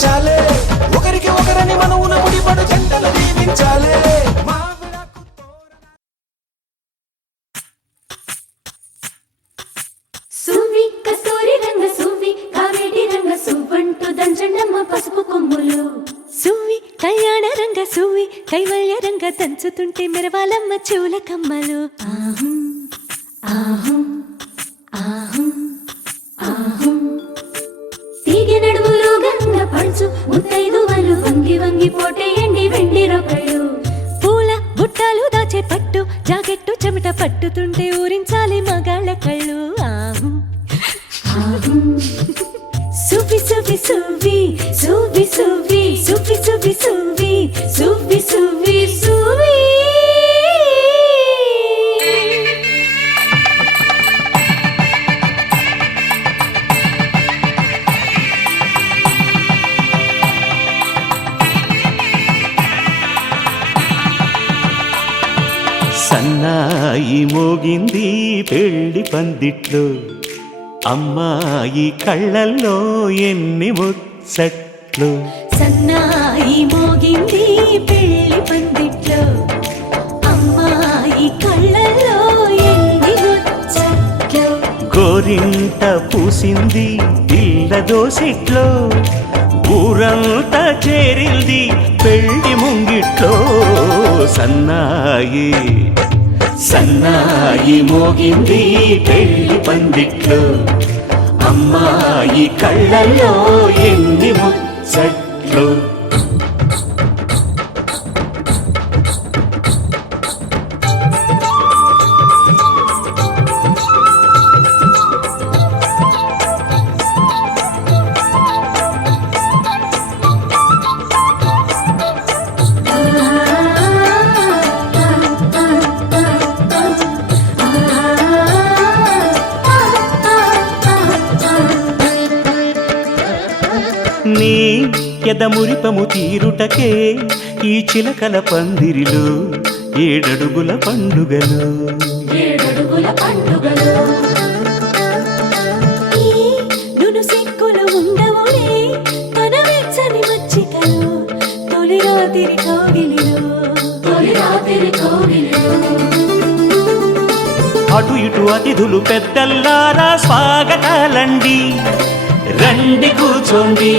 పంచాలే ఒకరికి ఒకరని మనవున ముడిపడు జంటలు దీవించాలే సువి కస్తూరి రంగ సువి కావేటి రంగ సువ్వంటూ దంచండమ్మ పసుపు కొమ్ములు సువ్వి కళ్యాణ రంగ సువ్వి కైవల్య రంగ దంచుతుంటే మెరవాలమ్మ చెవుల కమ్మలు ఆహం ఆహం ఆహం ఆహం తీగె నడుములు గంగ పడుచు ముత్తైదువలు వంగి వంగి పోటేయండి వెండి రొకళ్ళు పూల బుట్టాలు దాచే పట్టు జాకెట్టు చెమట పట్టుతుంటే ఊరించాలి మగాళ్ళ కళ్ళు ఆహం ఆహం సువ్వి సువ్వి సువ్వి సువ్వి సువ్వి సువ్వి సువ్వి సువ్వి సువ్వి సువ్వి సువ్వి సన్నాయి మోగింది పెళ్లి పందిట్లో అమ్మాయి కళ్ళల్లో ఎన్ని ముచ్చట్లు సన్నాయి మోగింది పెళ్లి పందిట్లో అమ్మాయి కళ్ళల్లో ఎన్ని ముచ్చట్లు గోరింట పూసింది పిల్ల దోసిట్లో ఊరంతా చేరింది పెళ్లి ముంగిట్లో సన్నాయి సన్నాయి మోగింది పెళ్లి పందిట్లో అమ్మాయి కళ్ళల్లో ఎన్ని ముచ్చట్లు నీ ఎదమురిపము తీరుటకే ఈ చిలకల పందిరిలో ఏడడుగుల పండుగలు ఏడడుగుల పండుగలు ఈ నును సిక్కులు ఉండవులే తన వెచ్చని మచ్చికలు తొలి రాత్రి కోగిలిలో తొలి రాత్రి కోగిలిలో అటు ఇటు అతిథులు పెద్దల్లారా స్వాగతాలండి రండి కూర్చోండి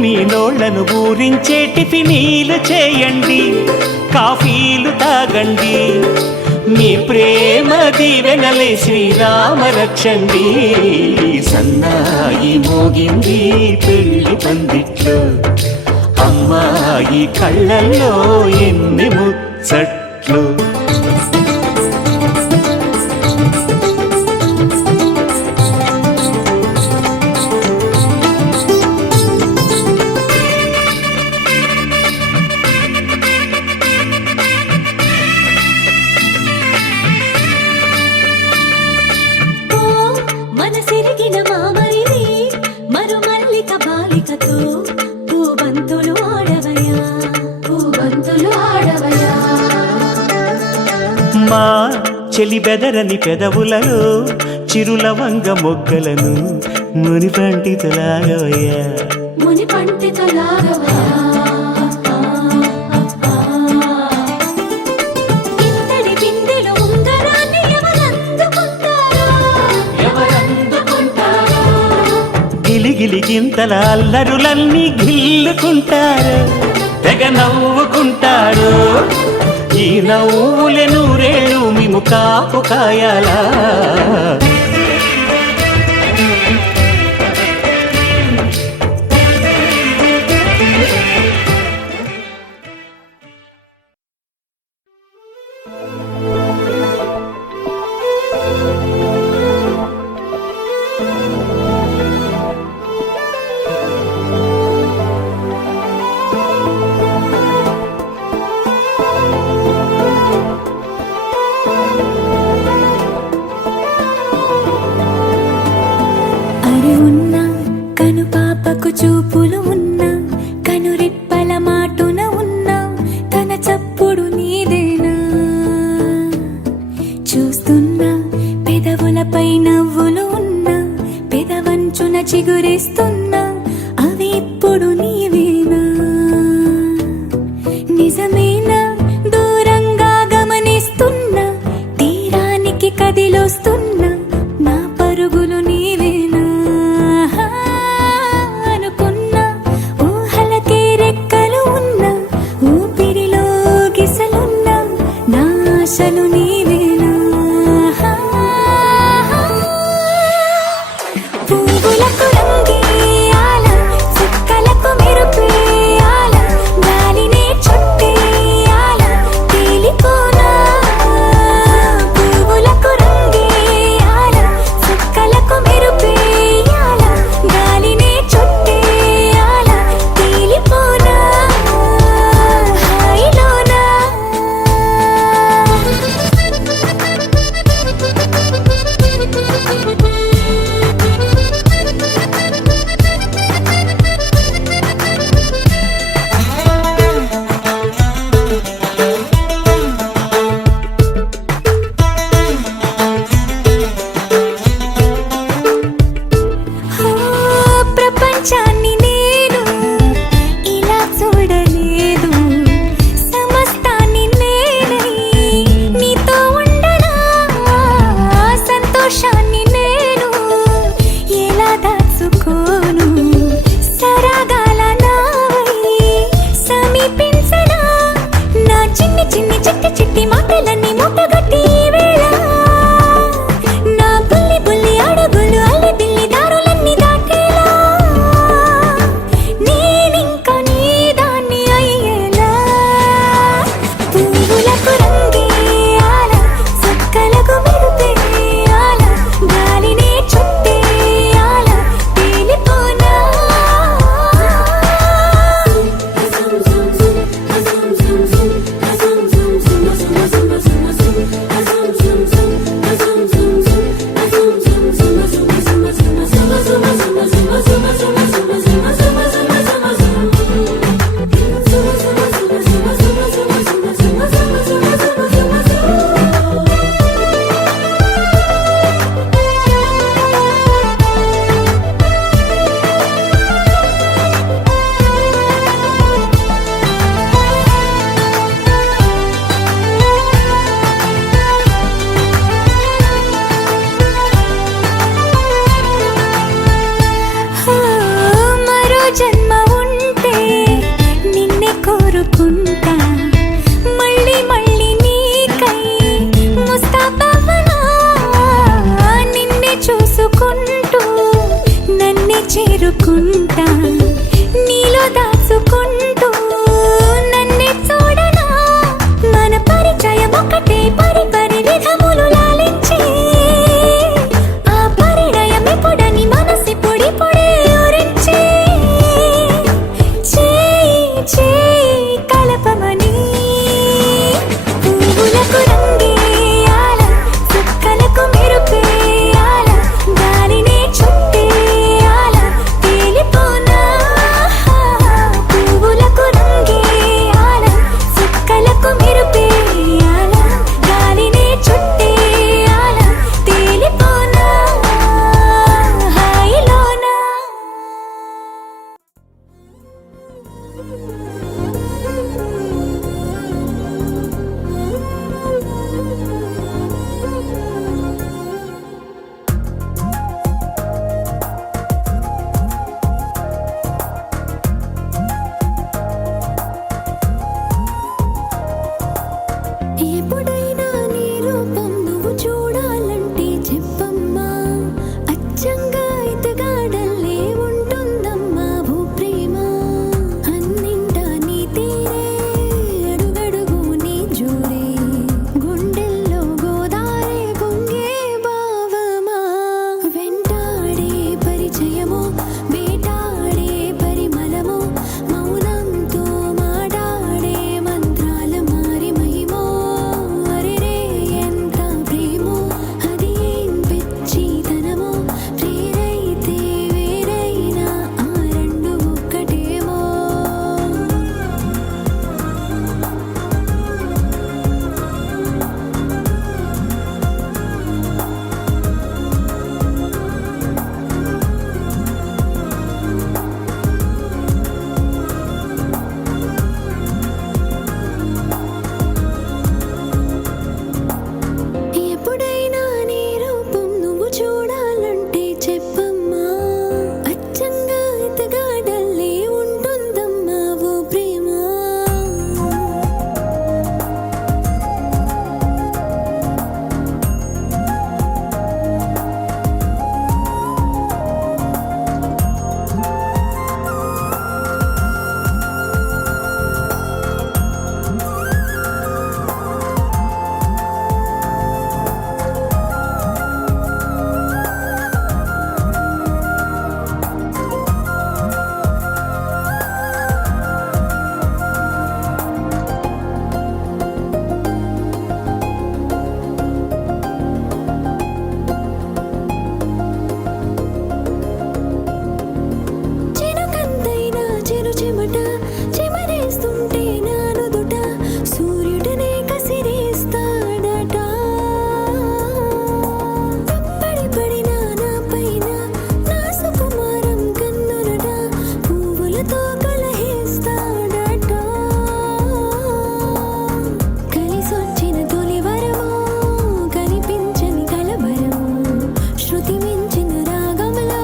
మీ నోళ్లను ఊరించే టిఫినీలు చేయండి కాఫీలు తాగండి మీ ప్రేమ దీవెనలే శ్రీరామ రక్షండి సన్నాయి మోగింది పెళ్లి పందిట్లో అమ్మాయి కళ్ళల్లో ఎన్ని ముచ్చట్లు మనసిరిగిన మామరిది మరు మల్లిక బాలికతో పూబంతులు ఆడవయ్యా పూబంతులు ఆడవయా మా చెలి బెదరని పెదవులలో చిరులవంగ మొగ్గలను మునిపంటితలాగవయ్యా ముని పండితులాగవయా ఇంతటి బిందెలో ఉంగరాన్ని ఎవరందుకుంటారో ఎవరందుకుంటారో గిలిగిలి గింతల అల్లరులన్నీ గిల్లుకుంటారు తెగ నవ్వుకుంటారు ఈ నవ్వులే నూరేళ్ళు మిము కాపు కాయాలా ఎప్పుడు నీవేనా నిజమేనా దూరంగా గమనిస్తున్నా తీరానికి కదిలొస్తున్నా నా పరుగులు నీవేనా అనుకున్నా ఊహలకే రెక్కలు ఉన్నా ఊపిరిలో గిసలున్నా నా ఆశలు నీవేనా పువ్వులకు రంగేయాల చుక్కలకు మెరుపేయాల గాలినే చుట్టేయాల తేలిపోనా పువ్వులకు రంగేయాల చుక్కలకు మెరుపేయాల గాలినే చుట్టేయాల తేలిపోనా హాయిలోనా ప్రపంచాన్ని నేను ఇలా చూడలేదు సమస్తాన్ని నేనై నీతో ఉండనా సంతోషాన్ని నేను ఎలా దాచుకోను సరాగాల నావై సమీపించనా నా చిన్ని చిన్ని చిట్టి చిట్టి మాటలన్నీ మూటగట్టి ఈ వేళ నా బుల్లి బుల్లి అడుగులు అల్లి బిల్లి దారులన్నీ దాటేలా నేనింక నీ దాన్ని అయ్యేలా పువ్వులకు రంగేయాల చుక్కలకు మెరుపేయాల గాలినే చుట్టేయాల తేలిపోనా మరో జన్మ ఉంటే నిన్నే కోరుకుంటా మళ్ళీ మళ్ళీ నీకై ముస్తాబవనా నిన్నే చూసుకుంటూ నన్నే చేరుకుంటా నీలో దాచుకుంటూ నన్నే చూడనా మన పరిచయం ఒకటే పరి పరి విధములు లాలించి ఆ పరిణయం ఎప్పుడని మనసి పొడి పొడి ఊరించి చేయి చేయి కలపమని పువ్వులకు రంగేయాల చుక్కలకు మెరుపేయాల గాలినే చుట్టేయాల తేలిపోనా పువ్వులకు రంగేయాల చుక్కలకు మెరుపేయాల గాలినే చుట్టేయాల తేలిపోనా హాయిలోనా ఎప్పుడైనా నీ రూపం నువ్వు చూడాలంటే చెప్పమ్మా అచ్చంగా ఎతగాడల్లే ఉంటుందమ్మా ఓ ప్రేమ అన్నింట తనతో కలహిస్తాడట కలిసొచ్చిన తొలి వరము కనిపించని కలవరం శృతి మించిన రాగంలో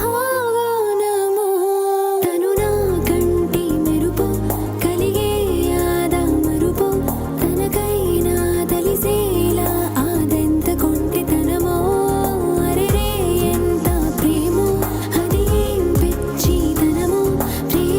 హాగానము తను నా కంటి మెరుపు కలిగే ఆదా మరుపు తనకైనా తెలిసేలా ఆదెంత కొంటెతనమో అరెరే ఎంత ప్రేమో అది ఏం పిచ్చితనమో ప్రేమ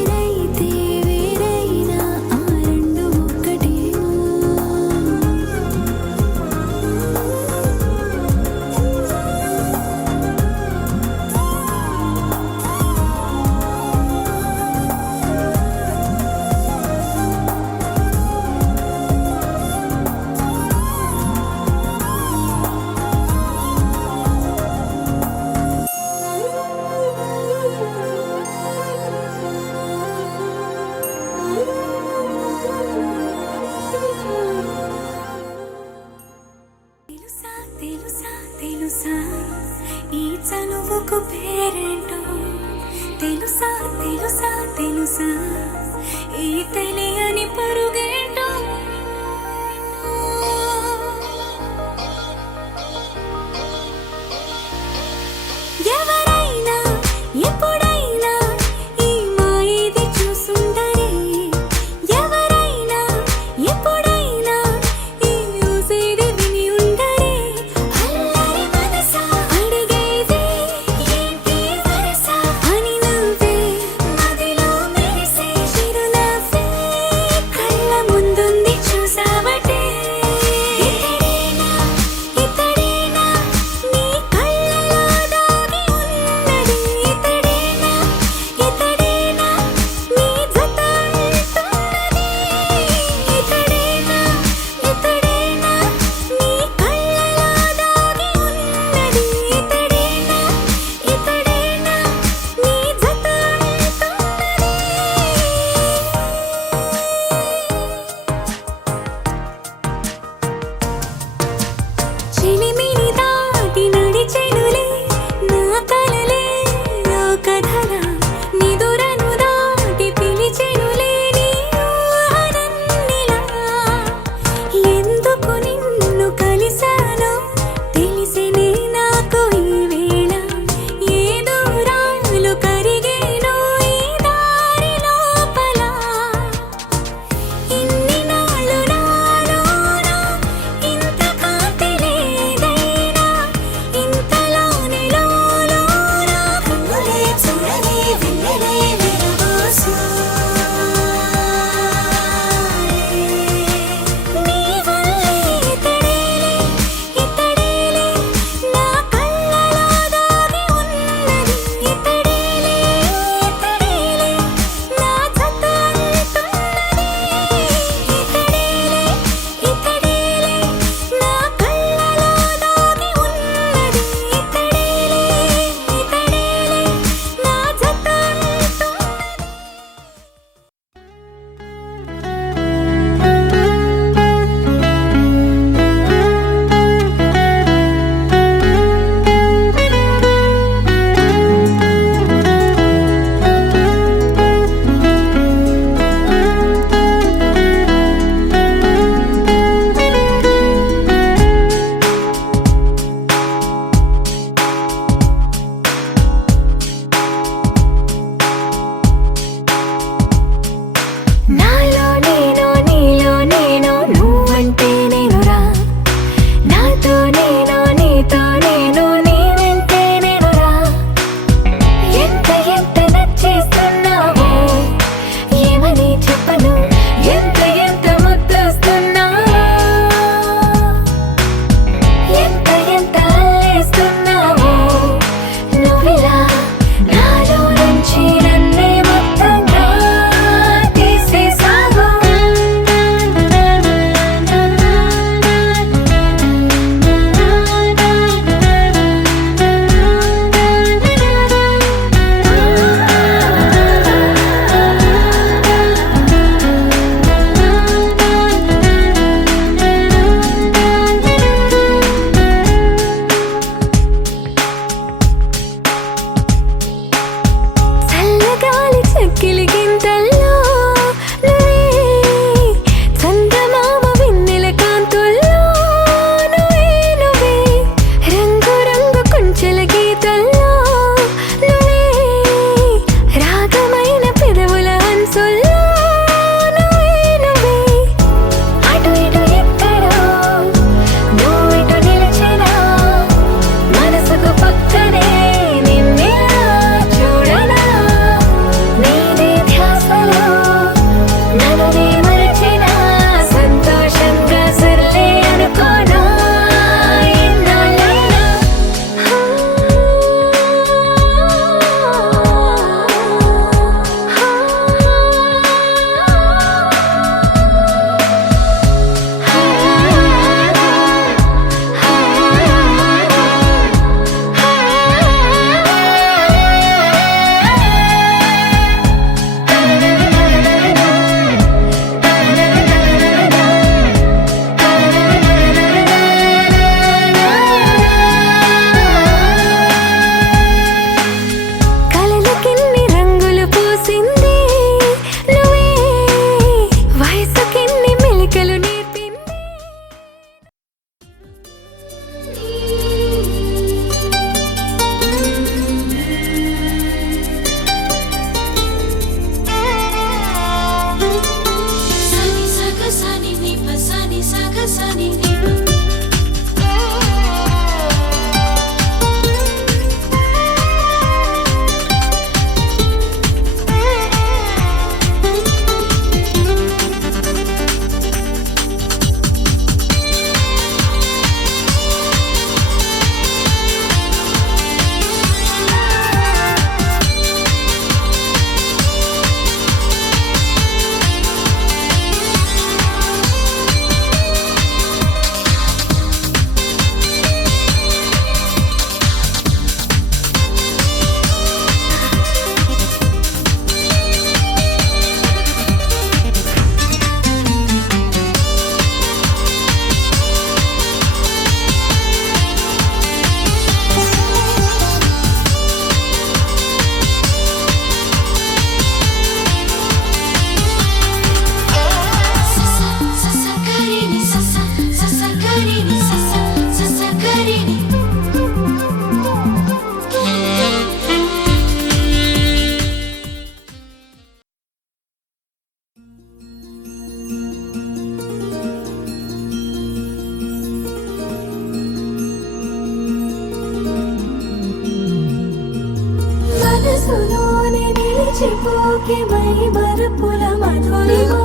మై మరుపుల మధురిమా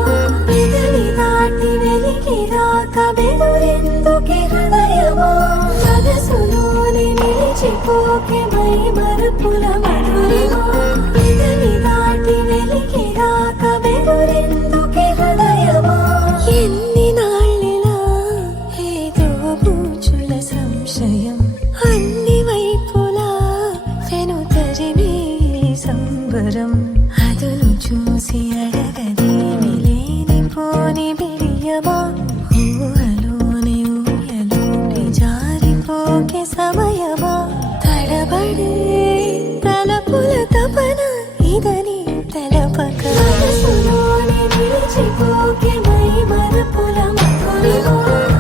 పెదవి దాటి వెలికి రాక బెదురెందుకే హృదయమా మనసులోని నిలిచిపోకే మై మరుపుల మధురిమా పెదవి దాటి వెలికి రాక బెదురెందుకే హృదయమా ఎన్ని నాళ్ళిలా ఏదో బూచుల సంశయం అన్ని వైపులా వెను తరిమే సంబరం అదును చూసి అడగదేమి లేనిపోని బిడియమా ఊహలోని ఊయలోని జారిపోకే సమయమా తడబడే తలపుల తపన ఇదని తలపక మనసులోని నిలిచిపోకే మై మరుపుల మధురిమా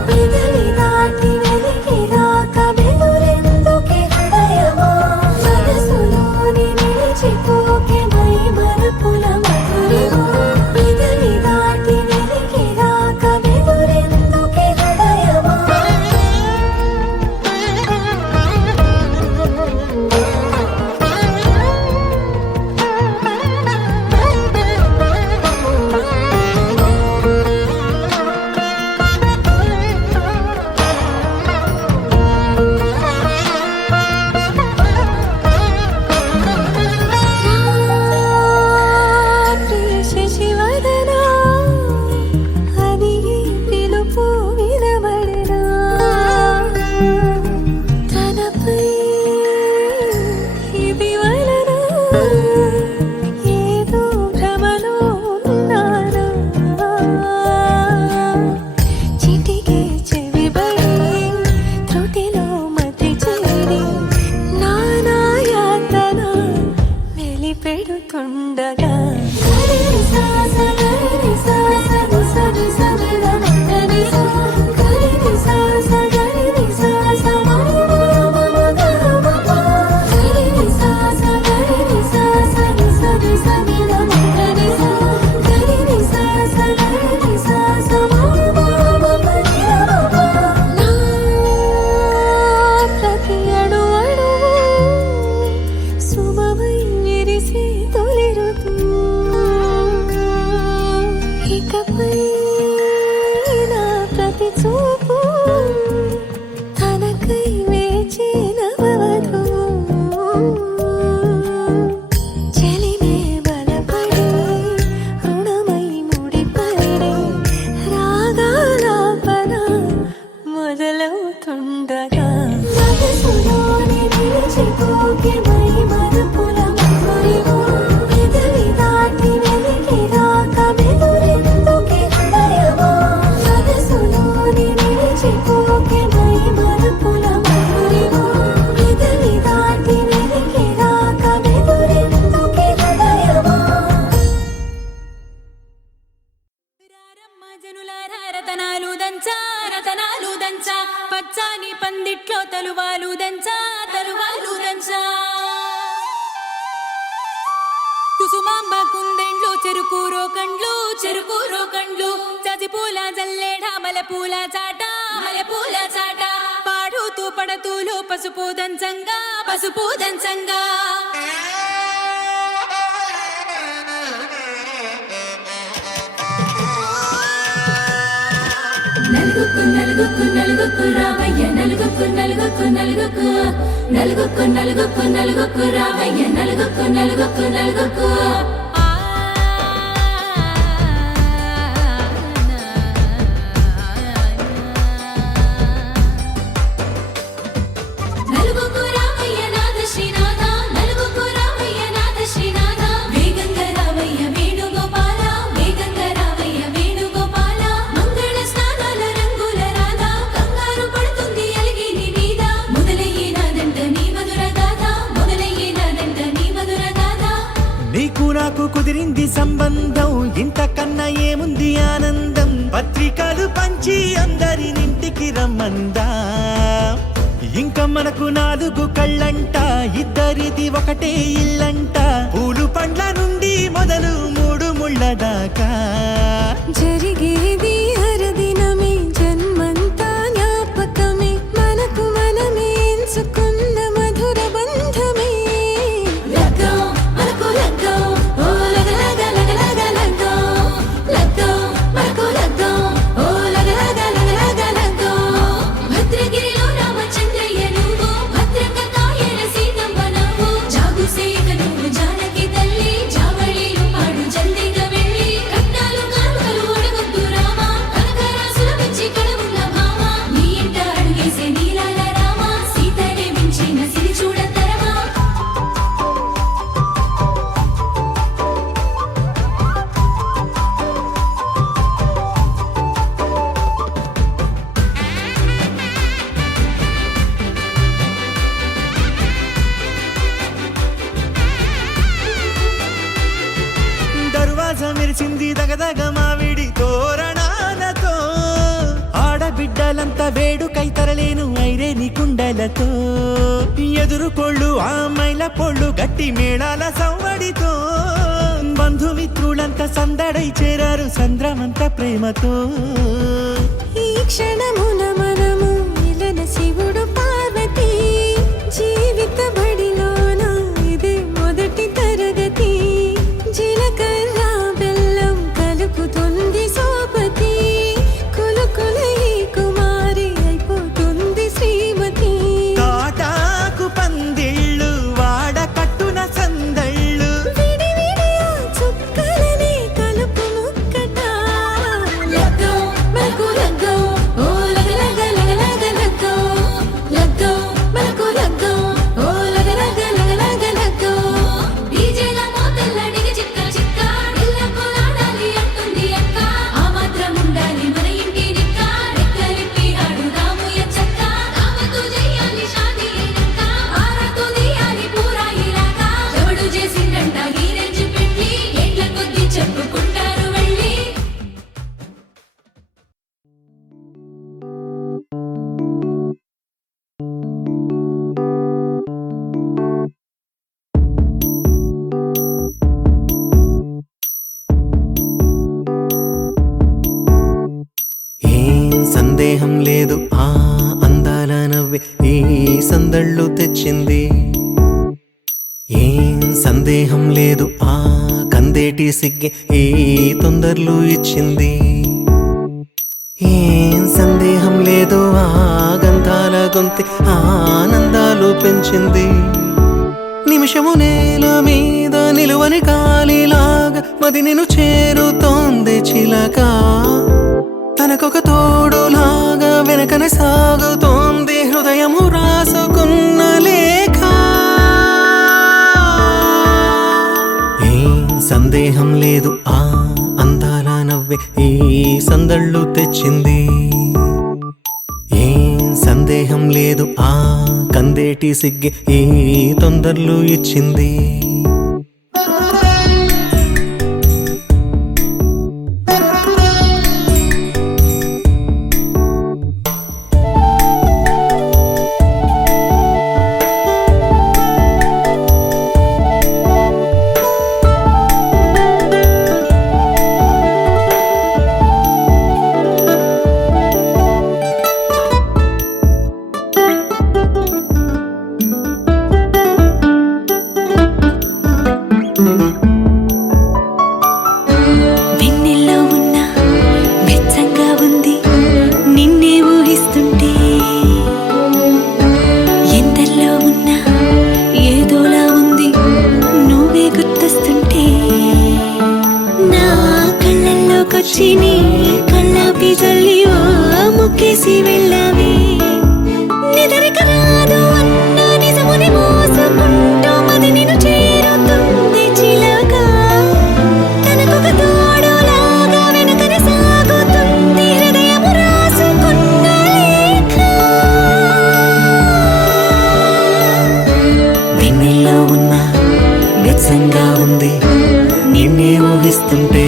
పెదవి దాటి వెలికి రాక బెదురెందుకే హృదయమా మనసులోని నిలిచిపోకే మై మరుపుల మధురిమా పెదవి దాటి వెలికి రాక బెదురెందుకే హృదయమా శశివదనా అది పిలుపు వినబడనా తనపై ఇది వలన ఏదో భ్రమలో ఉన్నానా చిటికే చెవిబడి త్రుటిలో మతి చేరి నానా యాతన వెలిపెడుతుండగా ప్రతి అణు అణువు శుభమై విరిసే తొలి ఋతువు ఇకపై నా ప్రతి చూపు తనకై వేచి నవవధువు చెలిమే బలపడి రుణమై ముడిపడి రాగాలాపన మొదలవుతుండగా మనసులోని నిలిచిపోకే మై మరుపుల మధురిమా పెదవి దాటి వెలికి రాక బెదురెందుకే హృదయమా మనసులోని నిలిచిపోకే మై మరుపుల మధురిమా పెదవి దాటి వెలికి రాక బెదురెందుకే హృదయమా రారమ్మ జనులారా రతనాలు దంచా రతనాలు దంచా పచ్చాని పందిట్లో తలువాలు దంచా తలువాలు దంచా కుసుమాంబ కుందెండ్లు చెరుకు రోకండ్లు చజిపూల జల్లేడ మలపూల చాట పాడుతూ పడతూలు పసుపు దంచంగా నలుగుకు రావయ్య నలుగుకు రావయ్య నలుగుకు నలుగుకు రావయ్య నాథ శ్రీనాథ నలుగుకు రావయ్య నాథ శ్రీనాథ వేగంగా రావయ్య వేణుగోపాల మంగళ స్నానాల రంగుల రాధా కంగారు పడుతుంది అలిగి నీ మీద మొదలయ్యేనాదంట నీ మధుర గాథ నీకు నాకు కుదిరింది సంబంధం ఇంతకన్నా ఏముంది ఆనందం పత్రికలు పంచి అందరినింటికి రమ్మందా ఇంకా మనకు 4 కళ్ళంట ఇద్దరిది ఒకటే ఇల్లంట పూలు పండ్ల నుండి మొదలు 3 ముళ్ళ దాకా జరిగేది హరదినమే జన్మంతా జ్ఞాపకమే మనకు మనమే ఎంచుకున్న మధుర బంధమే లగ్గం మనకు లగ్గం ఓ లగ లగ లగ దర్వాజ మెరిసింది దగదగ మావిడి తోరణాలతో ఆడబిడ్డలంతా వేడుకై తరలేను ఐరేని కుండలతో ఎదురుకోళ్ళు ఆ మైల పొళ్ళు గట్టి మేళాల సవ్వడితో బంధుమిత్రులంతా సందడై చేరారు సంద్రమంత ప్రేమతో ఈ క్షణమున మనము మిలన శివుడు పార్వతి జీవిత బడిలోన ఇదే మొదటి తరగతి జీలకర్ర బెల్లం కలుపుతుంది సోపతి కులుకుల ఈ కుమారి అయిపోతుంది శ్రీమతి తాటాకు పందిళ్ళు వాడ కట్టున సందళ్ళు విడివిడియా చుక్కలని కలుపు ముక్కట లగ్గం మనకు లగ్గం ఓ లగ లగ లగ లగ లగ్గం లగ్గం మనకు లగ్గం ఓ లగ లగ లగ లగ లగ్గం డీజేల మోతల్ల డిగ చిక్క చిక్క ఇళ్ళకు లాడాలి అంటుంది అక్క ఆ మాత్రం ఉండాలి మన ఇంటి నిక్క రెక్కలిప్పి ఆడుదాము ఎచ్చక్క దావతు చేయాలి షాదీ అయినాక ఆరాతో తీయాలి పూరాయిలాగా ఎవడు చేసిండంట ఈ రేంజ్ పెట్టి ఎట్ల కొద్ది చెప్పుకుంటారు వెళ్ళి ఏం సందేహం లేదు ఆ అందాల నవ్వే ఈ సందళ్ళు తెచ్చింది ఏం సందేహం లేదు ఆ కందేటి సిగ్గే ఈ తొందరలు ఇచ్చింది ఏం సందేహం లేదు ఆ గంధాల గొంతి ఆనందాలు పెంచింది నిమిషము నేల మీద నిలువని గాలిలాగా మది నిన్ను చేరుతోంది చిలక తనకొక తోడులాగా వెనకనే సాగుతోంది హృదయము రాసుకున్న లేఖ ఏం సందేహం లేదు ఆ అందాల నవ్వే ఈ సందళ్ళు తెచ్చింది ఏం సందేహం లేదు ఆ కందేటి సిగ్గే ఈ తొందరలు ఇచ్చింది వెన్నెల్లో ఉన్న వెచ్చంగా ఉంది నిన్నే ఊహిస్తుంటే ఎందల్లో ఉన్న ఏదోలా ఉంది నువ్వే గుర్తొస్తుంటే నా కళ్ళల్లోకొచ్చి నీ కళ్ళాపి జల్లి ఓ ముక్కేసి వెళ్ళావే నిదరిక రాదు అన్న నిజముని మోసుకుంటూ మది నిన్ను చేరుతుంది చిలక తనకొక తోడులాగా వెనకనే సాగుతుంది హృదయము రాసుకున్న లేఖ వెన్నెల్లో ఉన్న వెచ్చంగా ఉంది నిన్నే ఊహిస్తుంటే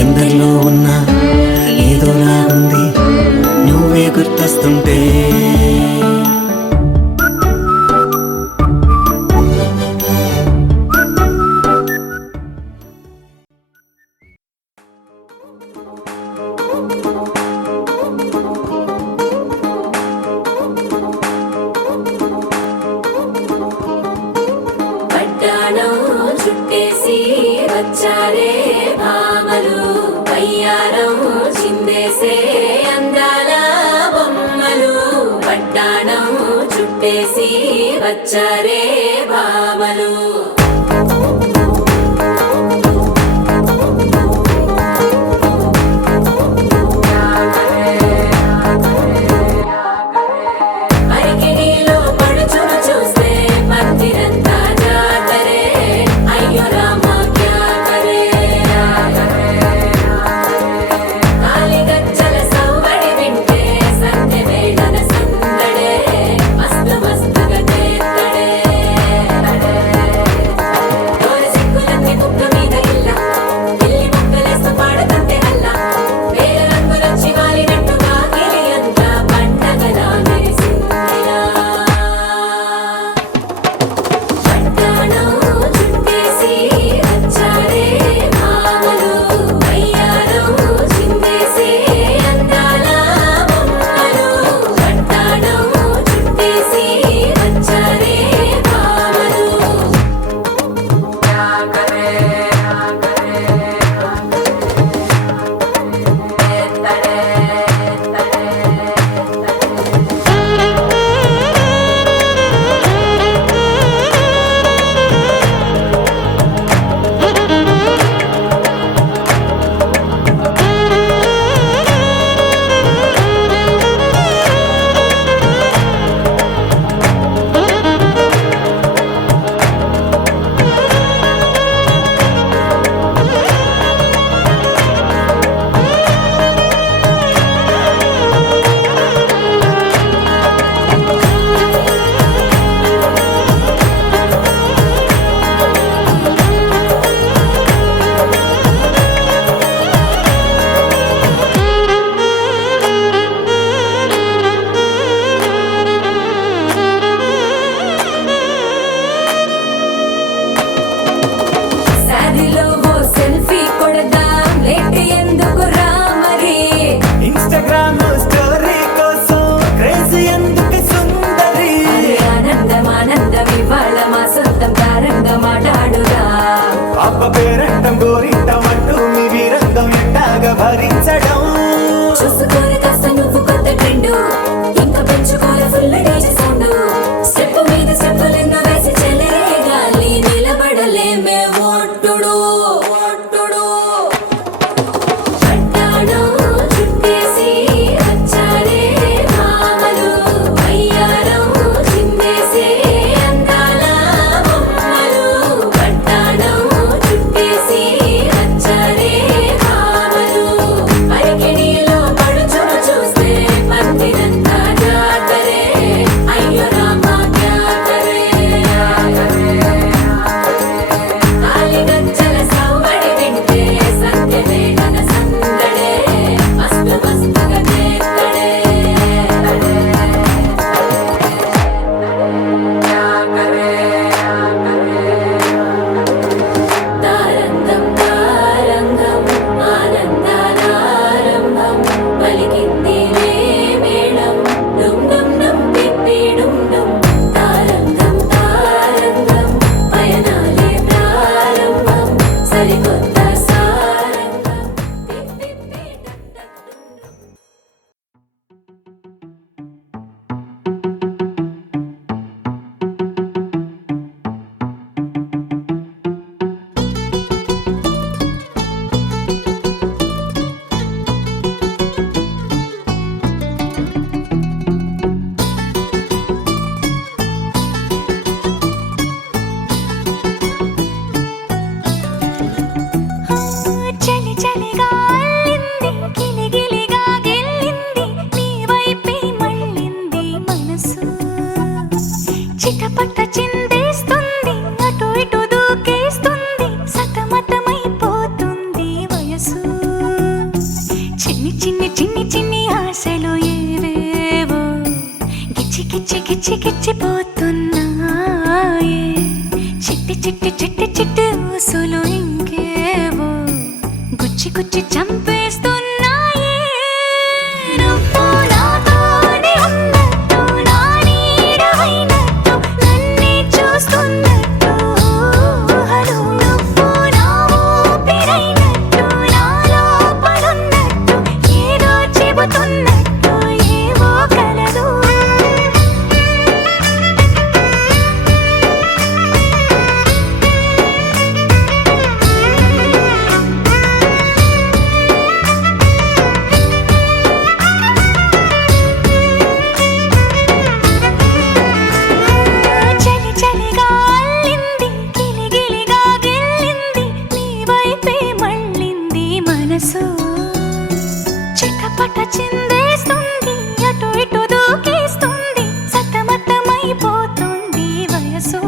ఎందరిలో ఉన్న ఏదోలా ఉంది నువ్వే గుర్తొస్తుంటే పడ్డాణం చుట్టేసి వచ్చారే భామలు వయ్యారం చిందేసే అందాల బొమ్మలు పడ్డాణం చుట్టేసి వచ్చారే భామలు అరికిణీలో పడుచును చూస్తే పత్తిరంతా జాతరే అయ్యో రామా క్యా కరే కాలిగజ్జల సవ్వడి వింటే సంధ్య వేళన సందడే మస్తు మస్తుగా చేత్తడే పేరంటం గోరింటం అంటూ మీ వీరంగం ఎట్టాగా భరించడం చూసుకోని కాస్త నువ్వు కొత్త ట్రెండ్ ఇంకా పెంచుకోలే ఫుల్ డీజే సౌండ్ స్టెప్ మీద స్టెప్పులెన్నో వేసి చెలే గాలి నిలబడలేమే ఒట్టుడు ఒట్టుడు పట్టాడు చుట్టేసి వచ్చారే మామలు అయ్యారం చిందేసే అందాల బొమ్మలు పట్టాడు చుట్టేసి వచ్చారే మామలు పరికిణీలో పడుచును చూస్తే పత్తినంతా జాతరే అయ్యో రామా జాతరే కాలిగజ్జల సవ్వడి వింటే సత్యమే ఘన సందడే మస్తు మస్తుగా చేస్తడే తారంగం తారంగం ఆనందానారంభం పలికిందిలే మేళం డుమ్ డుమ్ డుమ్ పిప్పి డుమ్ డుమ్ తారంగం తారంగం పయనాలే ప్రారంభం సరికొత్త సారంగం పిప్పి టక్ టక్ డుమ్ డుమ్ చలి చలిగా అల్లింది గిలిగిలిగా గెల్లింది నీ వైపే మళ్ళింది మనసు చిటపట చిందేస్తుంది అటు ఇటు దూకేస్తుంది సతమతమైపోతుంది వయసు చిన్ని చిన్ని చిన్ని చిన్ని ఆశలు ఏవేవో గిచ్చి గిచ్చి గిచ్చి గిచ్చిపోతున్నాయే చిట్టి చిట్టి చిట్టి చిట్టి ఊసులు ఇంకేవో గుచ్చి గుచ్చి చంపేస్తున్నాయే నువ్వు నాతోనే ఉన్నట్టు నా నీడవైనట్టు నన్నే చూస్తున్నట్టు ఊహలు నువ్వు నా ఊపిరైనట్టు నా లోపలున్నట్టు ఏదో చెబుతున్నట్టు ఏవో కలదు చలి చలిగా అల్లింది గిలిగిలిగా గెల్లింది నీ వైపే మళ్ళింది మనసు చిటపట చిందేస్తుంది అటు ఇటు దూకేస్తుంది సతమతమైపోతుంది వయసు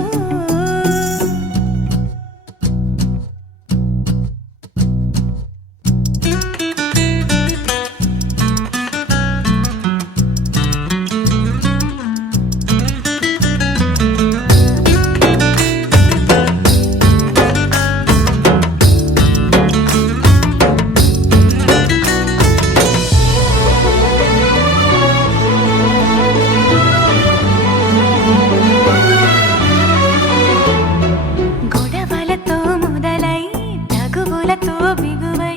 గొడవలతో మొదలై తగువులతో బిగువై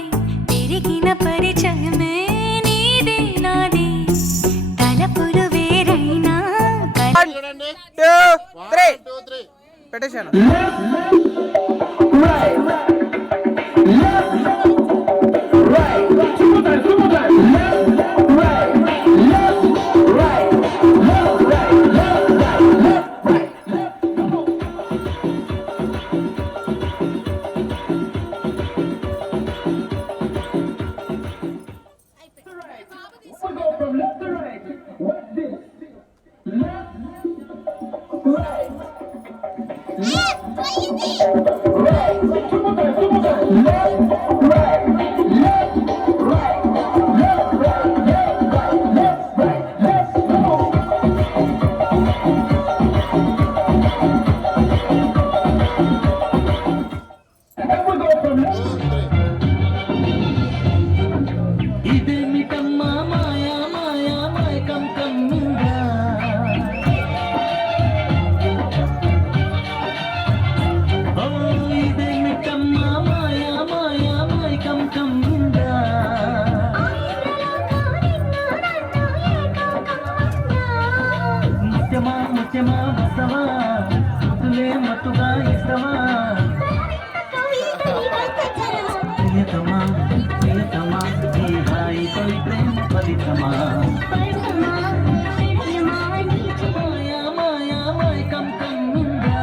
పెరిగిన పరిచయమే నీది నాది తలపులు వేరైనా చూడండి 2 3 పెట్టేశాను ఇదేమిటమ్మా మాయా మాయా మాయకం కమ్మిందా ఓ ఇదేమిటమ్మా మాయా ప్రియతమా ప్రియతమా ఈ హాయిపై ప్రేమ ఫలితమా మాయా మాయా మైకం కమ్మిందా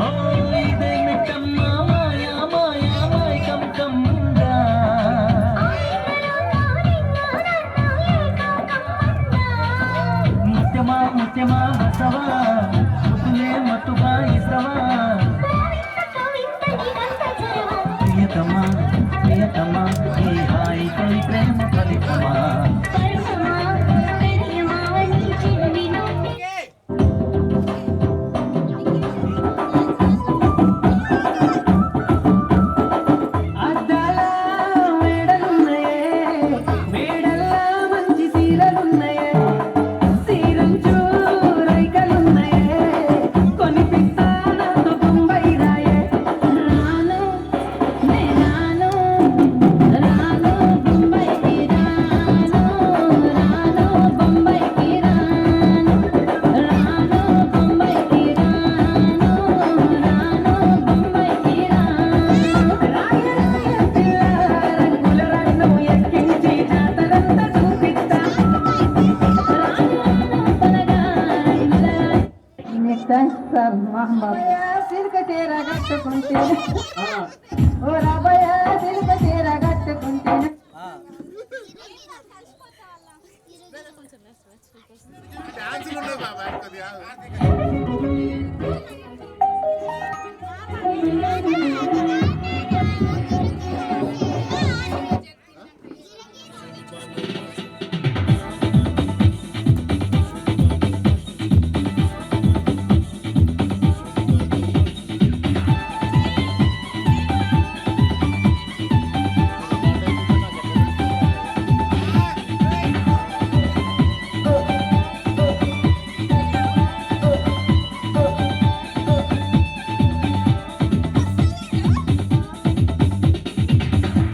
ఓ ఇదేమిటమ్మా మాయా మాయా మైకం కమ్మిందా ముత్యమా ముత్యమా వసవా ముద్దులే మత్తుగా ఇస్తవా ప్రియతమా ప్రియతమా ఈ హాయిపై ప్రేమ ఫలితమా అద్దాల మేడలున్నాయే మేడల్లా మంచి సీరలున్నాయే సీరంచు రైకలున్నాయే కొనిపిస్తా నాతో బొంబాయి రాయే రాను నే రాను రాను బొంబాయికి రాను రాను బొంబాయికి రాను రాను బొంబాయికి రాను రాను బొంబాయికి రాను రాయ రాయ పిల్ల రంగుల రన్ను ఎక్కించి జాతరంతా చూపిస్తా సిల్క చీర కట్టుకుంటే ఓ రాబోయ సిల్క చీర కట్టుకుంటే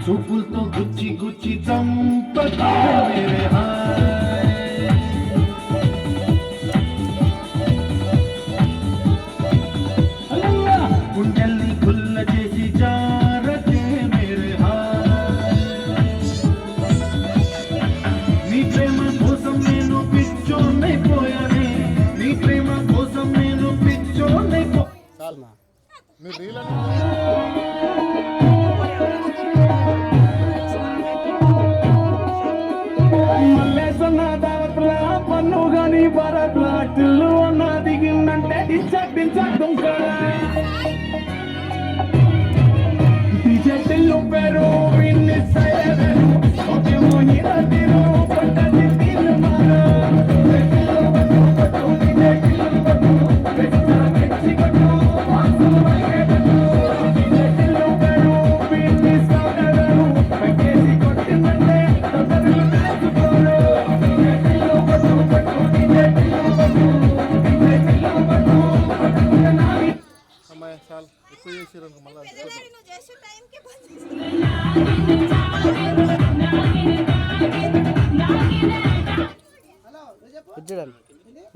చూపులతో గుచ్చి గుచ్చి చంపతా మేరే హాయ్ గుండెల్ని గుల్ల చేసి జారతే మేరే హాయ్ నీ ప్రేమ కోసం నేను పిచ్చోనైపోయానే నీ ప్రేమ కోసం నేను పిచ్చోనైపో మల్లేసన్న దావత్ల పన్ను గాని భారత్ల టిల్లు అన్న దిగిందంటే టిల్లు పేరు విన్ని సైలెరు ఓకే మోని రతిరు పట్టది తిరు మారు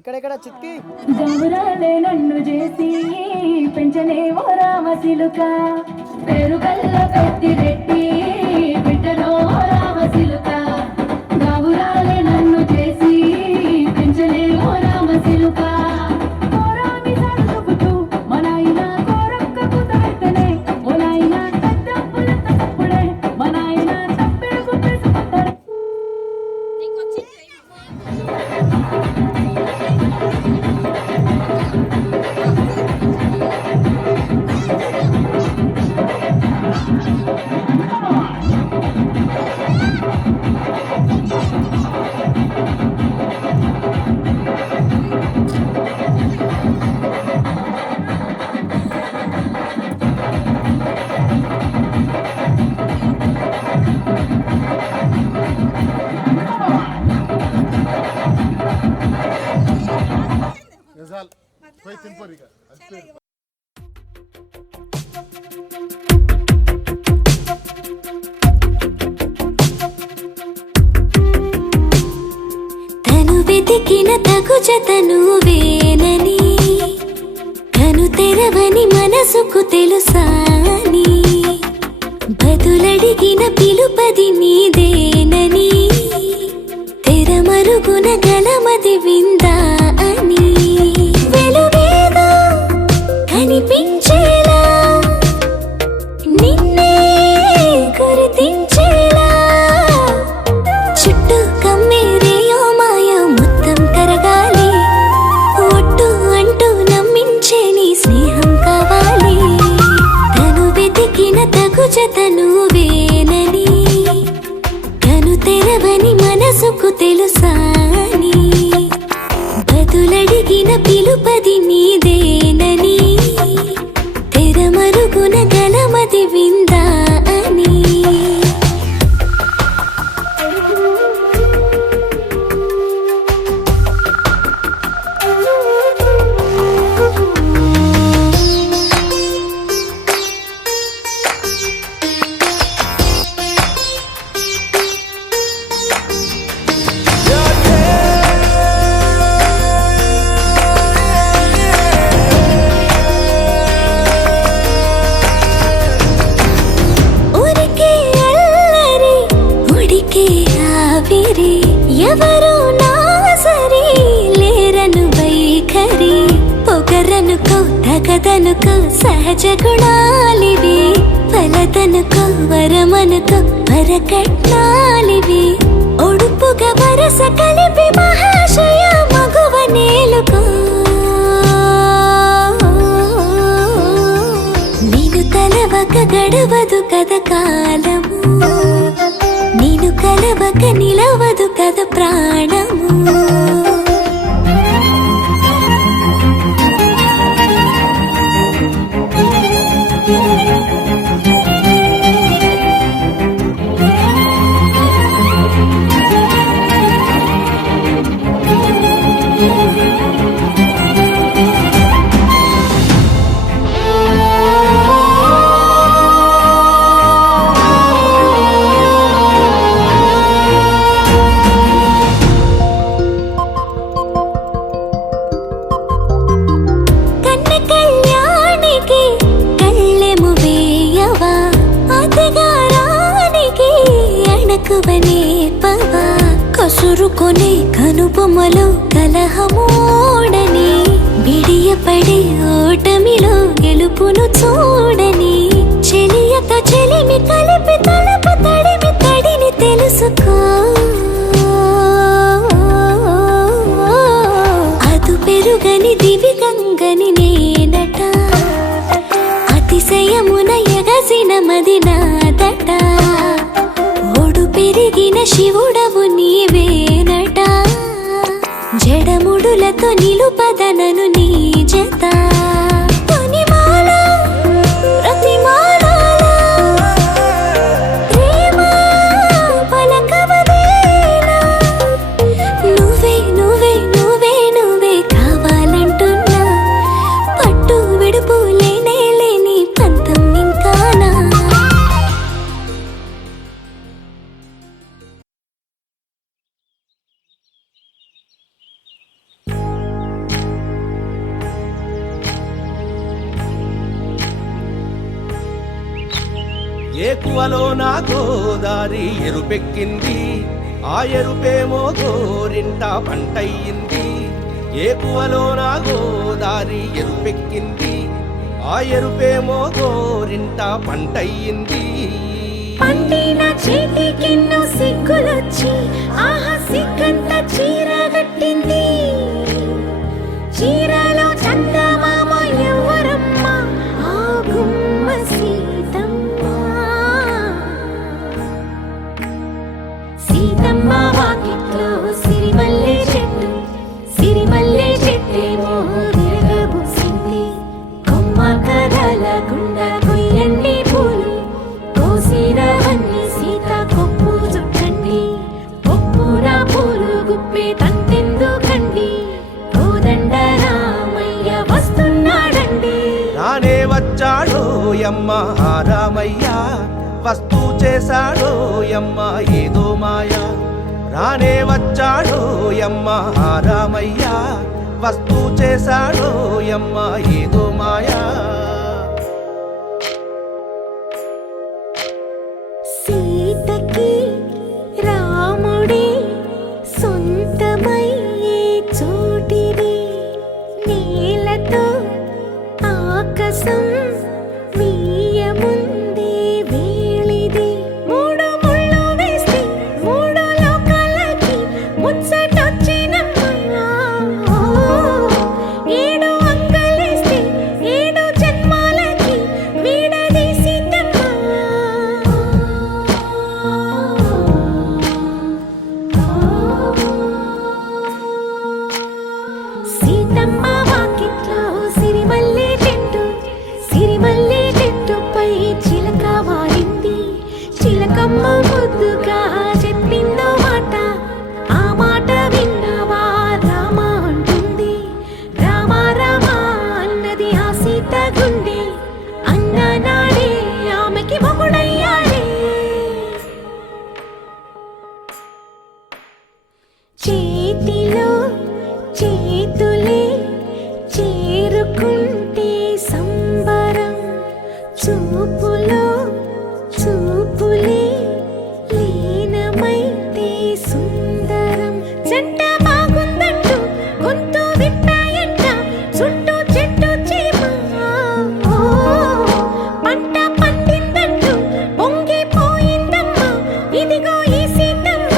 ఇక్కడ చిట్కి గౌరాలే నన్ను చేసి పెంచనే ఓ రామసిలుక పెరుగల్ల పెట్టి రెట్టి బిడ్డలో రామసిలుక గౌరాలే నన్ను చేసి పెంచనే ఓ రామసిలుక కోరామి సరుకుతూ మనాయిన కోరక్కకు తట్టనే ఓనాయిన తప్పుల తప్పుడే మనాయిన తప్పే గుప్పెసుకుంటాడు Foi temporada. తను వెతికిన తగు జత నువ్వేనని కను తెరవని మనసుకు తెలుసాని బదులడిగిన పిలుపది నీదేనని తెరమరుగున గలమది విందా అని వెలుగేదో కనిపించేలా నిన్నే గుర్తించేలా చుట్టూ కమ్మేరేయో మాయ మొత్తం కరగాలి ఒట్టు అంటూ నమ్మించే నీ స్నేహం కావాలి తను వెతికిన తగు జతను వేనని తను తెరవని మనసుకు తెలుసాని బదులడిగిన పిలుపది నీదేనని తెరమరుగున గలమది విందా అని ఊరికే అల్లరి ఉడికే ఆవిరి ఎవరు నా సరి లేరను వైఖరి పొగరనుకో తగదనుకో సహజ గుణాలివి ఫలదనుకో వరమనుకో వరకట్నాలివి ఒడుపుగా వరస కలిపి మహాశయ మగువ నేలుకో నేను తలవక గడవదు కద కాలము నేను కలవక నిలవదు కద ప్రాణము కన్నె కళ్యాణికి కళ్ళెము వేయవా అతగారానికి అణకువనే పవా కసురుకొనే కనుబొమ్మలో కలహమోడని బిడియపడే ఓటమిలో గెలుపును చూడని చెలియతో చెలిమి కలిపి తలపు తడిమి తడిని తెలుసుకో అదు పెరుగని దివి గంగని నేనట అతిశయమున ఎగసిన మది నాదట ఓడు పెరిగిన శివుడవు నీవేనట జడముడులతో నిలుపదనను నీ జత పొనిమాల ప్రతిమాల ప్రేమ పలకవదేనా నువ్వే నువ్వే నువ్వే నువ్వే కావాలంటున్నా పట్టు విడుపు లేనే లేని పంతం ఇంకానా ఏకువలో నా గోదారి ఎరుపెక్కింది ఆ ఎరుపేమో గోరింట పంటయ్యింది ఏకువలో నా గోదారి ఎరుపెక్కింది ఆ ఎరుపేమో గోరింట పంటయ్యింది పండిన చేతికెన్నో సిగ్గులొచ్చి ఆహా సిగ్గంత చీరగట్టింది చీరలో చందమామ ఎవరమ్మ ఆ గుమ్మ సీతమ్మ సీతమ్మ వాకిట్లో సిరిమల్లె చెట్టేమో తిరగబూసింది కొమ్మ కదలకుండా కొయ్యండి పూలు కోసిరవన్నీ సీత కొప్పు చుట్టండి కొప్పున పూలు గుప్పే తంతెందుకండి కోదండ రామయ్య వస్తున్నాడండి రానే వచ్చాడో యమ్మ ఆ రామయ్య వస్తూ చేశాడో యమ్మ ఏదో మాయ రానే వచ్చాడో యమ్మ ఆ రామయ్య వస్తూ చేశాడో యమ్మ ఏదో మాయా కోసం వీయముందే వేళిది మూడు ముళ్ళు వేస్తే మూడు లోకాలకి ముచ్చటొచ్చినమ్మా ఏడు అంగలేస్తే ఏడు జన్మాలకి వీడదీసిద్దమ్మా సీతమ్మ వాకిట్లో సిరిమల్లె చెట్టుపై చిలక వాలింది చిలకమ్మ ముద్దుగా చెప్పిందో మాట ఆ మాట విన్నవా రామ అంటుంది రామ రామ అన్నది ఆ సీత గుండె అన్న నాడే ఆమెకి మొగుడయ్యాడే చేతిలో చేతులే చేరుకుంటే సంబరం చూపులో చూపులే లీనమైతే సుందరం జంట బాగుందంటూ గొంతు విప్పాయంట చుట్టూ చెట్టు చీమ పంట పండిందంటూ పొంగిపోయిందమ్మా ఇదిగో ఈ సీతమ్మ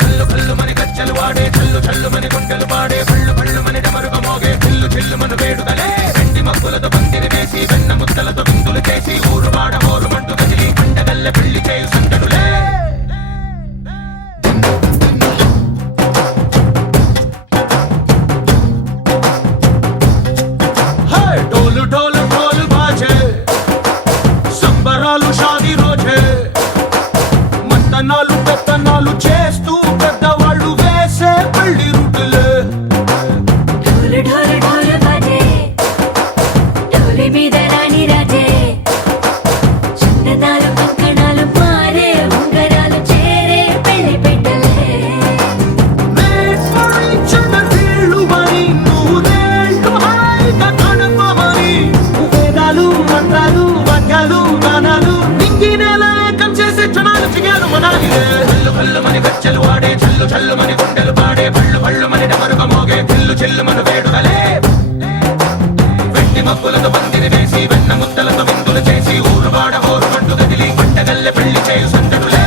కల్లు కల్లు మని గజ్జలు వాడే చల్లు చల్లు మని గుండెలు పాడే పళ్ళు పళ్ళు మని డమరుగ మోగే చిల్లు చిల్లు మను వేడుదలే వెండి మబ్బులతో పందిరి వేసి వెన్న ముద్దలతో విందులు చేసి ఊరు వాడ హోరు మంటు కదిలి పండగల్ల పెళ్లి చేయు సందడులే డోలు డోలు డోలు బాజే సంబరాలు షాదీ రోజే మంతనాలు పెత్తనాలు చేస్తూ పెద్దవాళ్ళు వేసే పెళ్లి రుటులే ఢోలు ఢోలు ఢోలు బాజే ఢోలి మీద రాణి రాజే చిన్నదాలు కంకణాలు మారే ఉంగరాలు చేరే పెళ్లి పెట్టలే వీళ్ళు మరి నూరేళ్ళు హాయిగా గడపమని వేదాలు మంత్రాలు వాక్యాలు గానాలు నింగి నేల ఏకం చేసే క్షణాలు చిగాలు మనాలిలే కల్లు కల్లు మని గజ్జలు వాడే చల్లు చల్లు మని గుండెలు పాడే పళ్ళు పళ్ళు మని డమరుగ మోగే చిల్లు చిల్లు మను వేడుదలే వెండి మబ్బులతో పందిరి వేసి వెన్న ముద్దలతో విందులు చేసి ఊరు వాడ హోరు మంటు కదిలి పంటగల్లె పెళ్లి చేయు సందడులే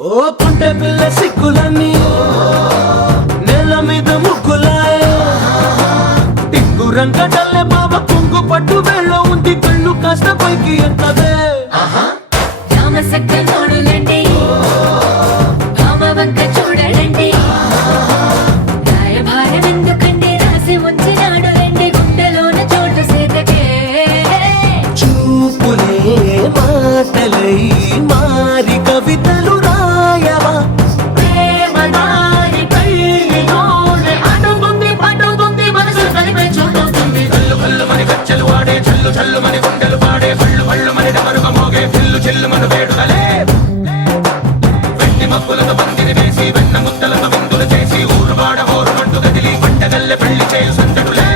ఓ పుంటె పిల్ల సిక్కులన్నీ నేల మీద ముగ్గులాయ టింగు రంగటల్లె బాబ కుంగు పట్టు వెళ్ళ ఉంది కళ్ళు కాస్త పైకి ఎత్తదే రామ సక్క నోడులండి రామ వంక చూడలండి రాయభారం ఎందుకండి రాసి ఉంచినాడు రండి గుండెలోన చోటు సీతకే చూపులే మాటలై మారి కవితలు రాయవా ప్రేమ దారి పెళ్లిలోనే అడుగుంది పడుతుంది మనసు కలిపే చూస్తుంది కల్లు కల్లు మని గజ్జలు వాడే చల్లు చల్లు మని గుండెలు పాడే పళ్ళు పళ్ళు మని డమరుగ మోగే చిల్లు చిల్లు మను వేడుదలే వెండి మబ్బులతో పందిరి వేసి వెన్న ముద్దలతో విందులు చేసి ఊరు వాడ హోరు మంటు కదిలి పంటగల్లె పెళ్లి చేయు సందడులే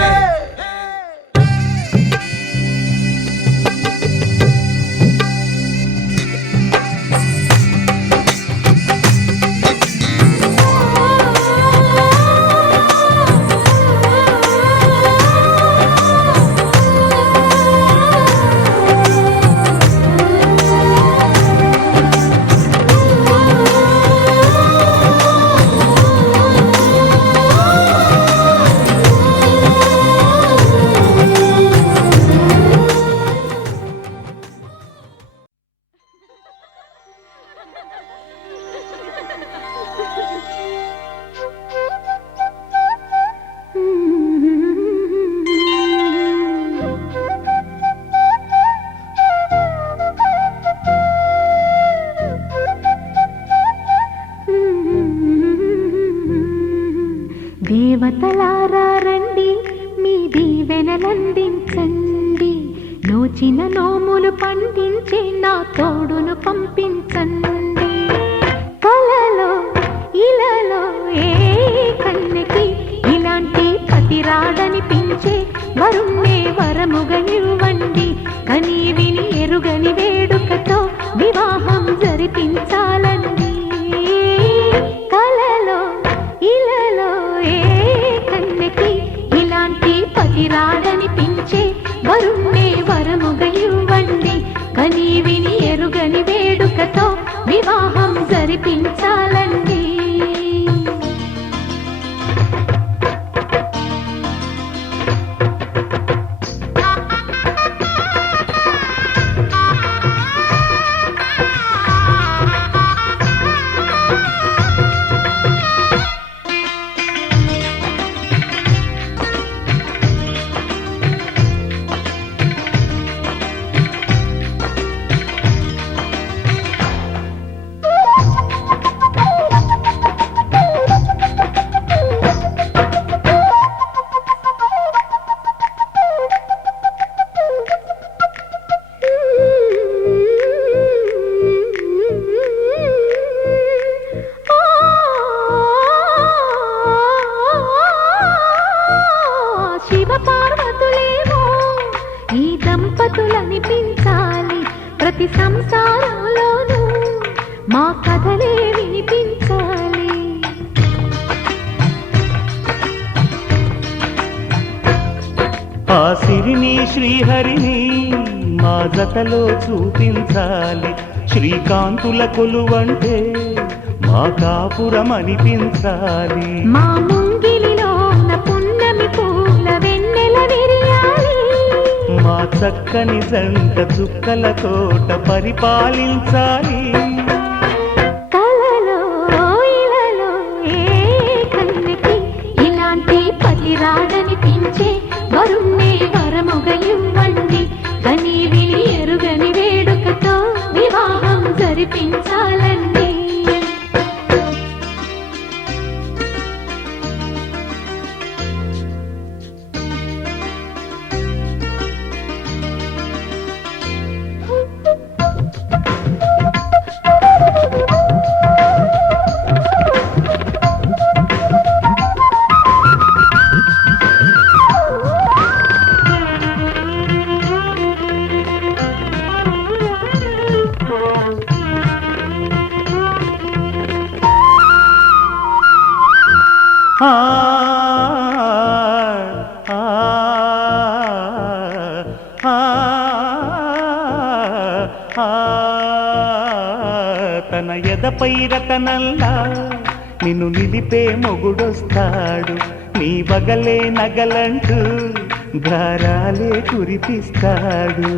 దీవెనలందించండి నోచిన నోములు పండించే నా తోడును పంపించండి కలలో ఇలలో ఏ కన్నెకి ఇలాంటి పతి రాడనిపించే వరుణ్ణే వరముగా ఇవ్వండి కని విని ఎరుగని వేడుకతో వివాహం జరిపించాలండి కలలో ఇలలో ఏ కన్నెకి ఇలాంటి పతి రాడనిపించే వరుణ్ణే వరముగా ఇవ్వండి కని విని ఎరుగని వేడుకతో వివాహం జరిపించాలండి దంపతులనిపించాలి ప్రతి సంసారంలోనూ మా కథలే వినిపించాలి ఆ సిరిని శ్రీహరిని మా జతలో చూపించాలి శ్రీకాంతుల కొలువంటే మా కాపురం అనిపించాలి మా ముంగిలిలో పున్నమి పూల వెన్నెల విరియాలి మా చక్కని జంట చుక్కల తోట పరిపాలించాలి కలలో ఇలలో ఏ కన్నెకి ఇలాంటి పతి రాడనిపించే వరుణ్ణే వరముగా ఇవ్వండి కని విని ఎరుగని వేడుకతో వివాహం జరిపించాలండి తన ఎదపై రతనల్లా నిన్ను నిలిపే మొగుడొస్తాడు నీ బగలే నగలంటూ గారాలే కురిపిస్తాడు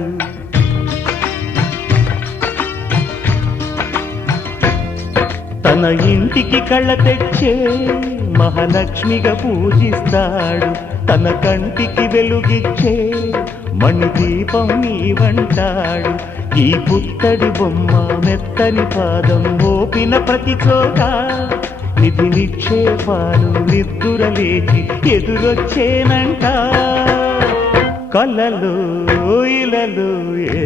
తన ఇంటికి కళ్ళ తెచ్చే మహాలక్ష్మిగా పూజిస్తాడు తన కంటికి వెలుగిచ్చే మణిదీపం నీవంటాడు ఈ పుత్తడి బొమ్మ మెత్తని పాదం మోపిన ప్రతి చోట నిధి నిక్షేపాలు నిద్దురలేచి ఎదురొచ్చేనంట కళ్ళలో ఇలలో ఏ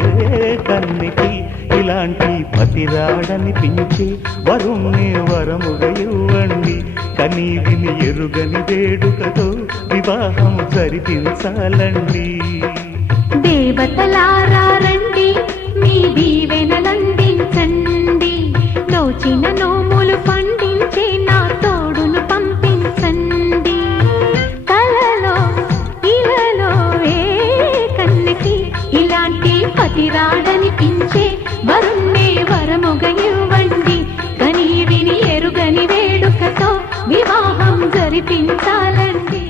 కన్నికి ఇలాంటి పతి రాడనిపించి వరుణ్ణి వరముగా ఇవ్వండి కని విని ఎరుగని వేడుకతో వివాహం జరిపించాలండి దేవతలారా రండి మీ దీవెనలందించండి నోచిన నోములు పండించే నా తోడును పంపించండి కలలో ఇలలో ఏ కన్నెకి ఇలాంటి పతి రాడనిపించే వరుణ్ణే వరముగా ఇవ్వండి కని విని ఎరుగని వేడుకతో వివాహం జరిపించాలండి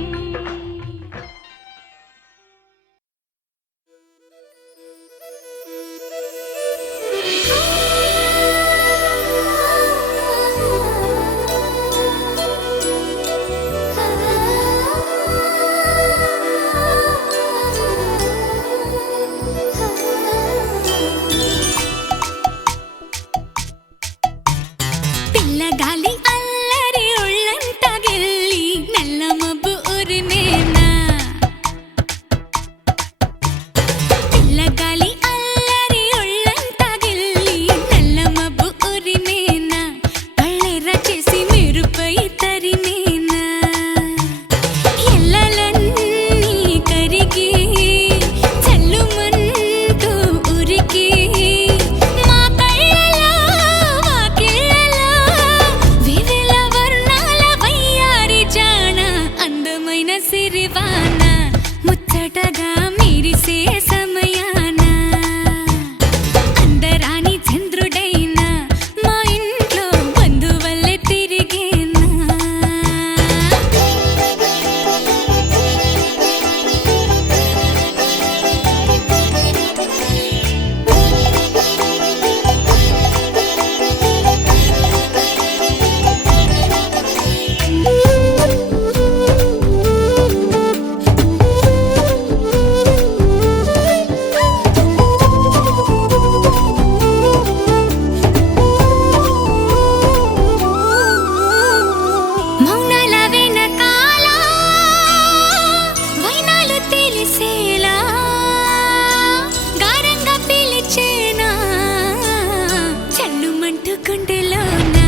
గుండెలోన